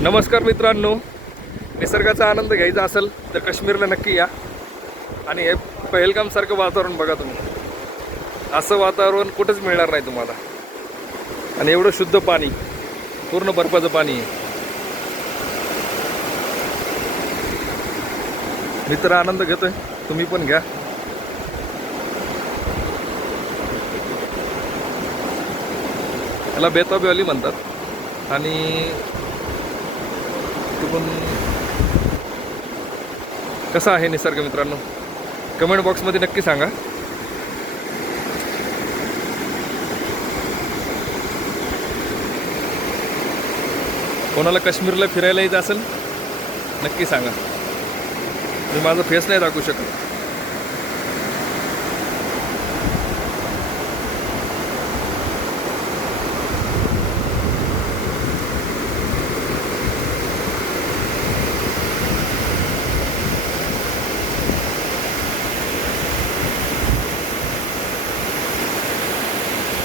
नमस्कार मित्रांनो, निसर्गाचा आनंद घ्यायचा असेल तर काश्मीरला नक्की या. आणि हे पहलगामसारखं वातावरण बघा तुम्ही. असं वातावरण कुठंच मिळणार नाही तुम्हाला. आणि एवढं शुद्ध पाणी, पूर्ण बर्फाचं पाणी आहे. मी तर आनंद घेतोय, तुम्ही पण घ्या. याला बेताबी व्हॅली म्हणतात. आणि पण कसा आहे निसर्ग मित्रांनो, कमेंट बॉक्समध्ये नक्की सांगा. कोणाला काश्मीरला फिरायला यायचं असेल नक्की सांगा. मी माझा फेस नाही दाखवू शकत.